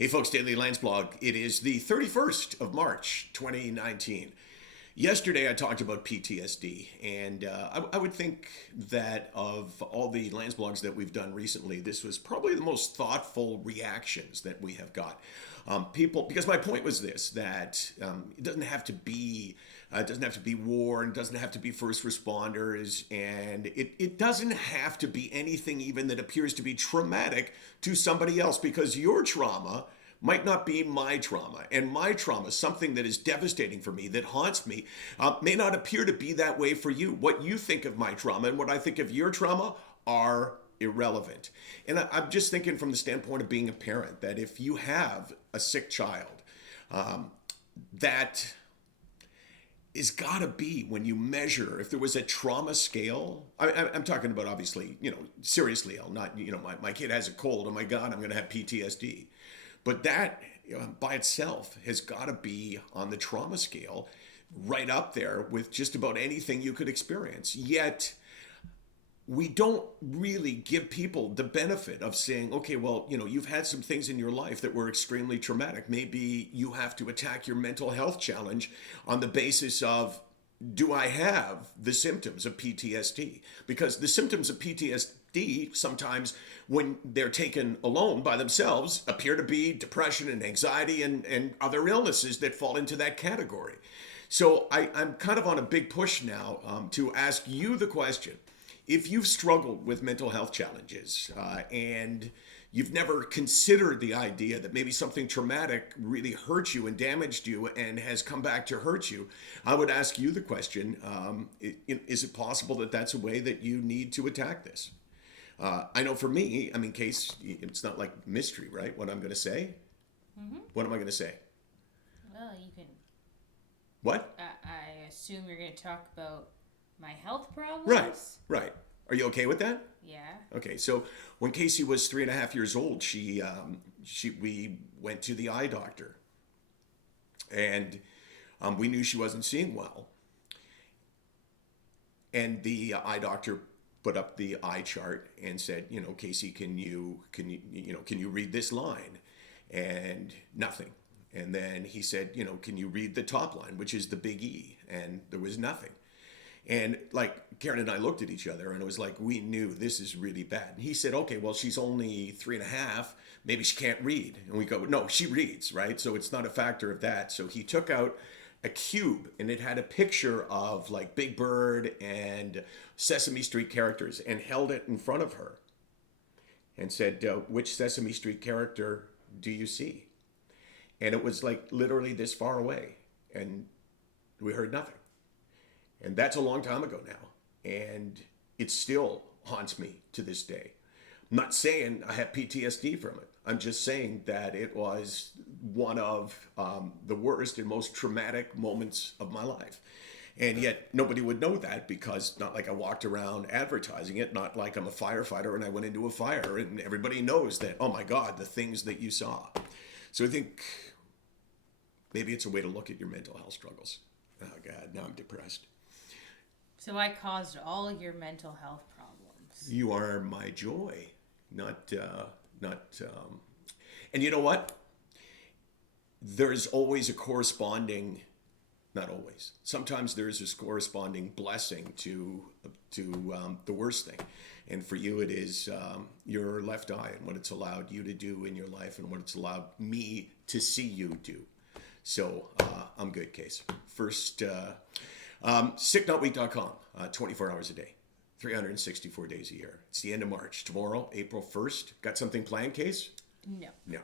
Hey folks, Daily Landsblog. It is the 31st of March, 2019. Yesterday I talked about PTSD, and I would think that of all the Landsblogs that we've done recently, this was probably the most thoughtful reactions that we have got. People, because my point was this, that it doesn't have to be war, and it doesn't have to be first responders, and it doesn't have to be anything even that appears to be traumatic to somebody else, because your trauma might not be my trauma, and my trauma, something that is devastating for me, that haunts me, may not appear to be that way for you. What you think of my trauma and what I think of your trauma are irrelevant. And I'm just thinking from the standpoint of being a parent, that if you have a sick child, that is gotta be, when you measure, if there was a trauma scale, I'm talking about, obviously, seriously ill, not, my kid has a cold, oh my God, I'm gonna have PTSD. But that by itself has got to be on the trauma scale, right up there with just about anything you could experience. Yet we don't really give people the benefit of saying, okay, well, you've had some things in your life that were extremely traumatic. Maybe you have to attack your mental health challenge on the basis of, do I have the symptoms of PTSD? Because the symptoms of PTSD sometimes, when they're taken alone by themselves, appear to be depression and anxiety and other illnesses that fall into that category. So I'm kind of on a big push now to ask you the question. If you've struggled with mental health challenges and you've never considered the idea that maybe something traumatic really hurt you and damaged you and has come back to hurt you, I would ask you the question, is it possible that that's a way that you need to attack this? I know for me, Case, it's not like mystery, right? What I'm going to say? Mm-hmm. What am I going to say? Well, you can... What? I assume you're going to talk about my health problems? Right. Are you okay with that? Yeah. Okay, so when Casey was 3.5 years old, we went to the eye doctor, and we knew she wasn't seeing well. And the eye doctor put up the eye chart and said, Casey, can you read this line? And nothing. And then he said, can you read the top line, which is the big E? And there was nothing. And Karen and I looked at each other, and it was like, we knew this is really bad. And he said, okay, well, she's only 3.5. Maybe she can't read. And we go, no, she reads, right? So it's not a factor of that. So he took out a cube, and it had a picture of Big Bird and Sesame Street characters, and held it in front of her and said, which Sesame Street character do you see? And it was literally this far away, and we heard nothing. And that's a long time ago now. And it still haunts me to this day. I'm not saying I have PTSD from it. I'm just saying that it was one of the worst and most traumatic moments of my life. And yet nobody would know that, because not like I walked around advertising it, not like I'm a firefighter and I went into a fire and everybody knows that, oh my God, the things that you saw. So I think maybe it's a way to look at your mental health struggles. Oh God, now I'm depressed. So I caused all your mental health problems. You are my joy, not. And you know what? There's always a corresponding, not always. Sometimes there is a corresponding blessing to the worst thing, and for you it is your left eye and what it's allowed you to do in your life and what it's allowed me to see you do. So I'm good, Case. First. SickNotWeak.com, 24 hours a day, 364 days a year. It's the end of March. Tomorrow, April 1st. Got something planned, Case? No. No.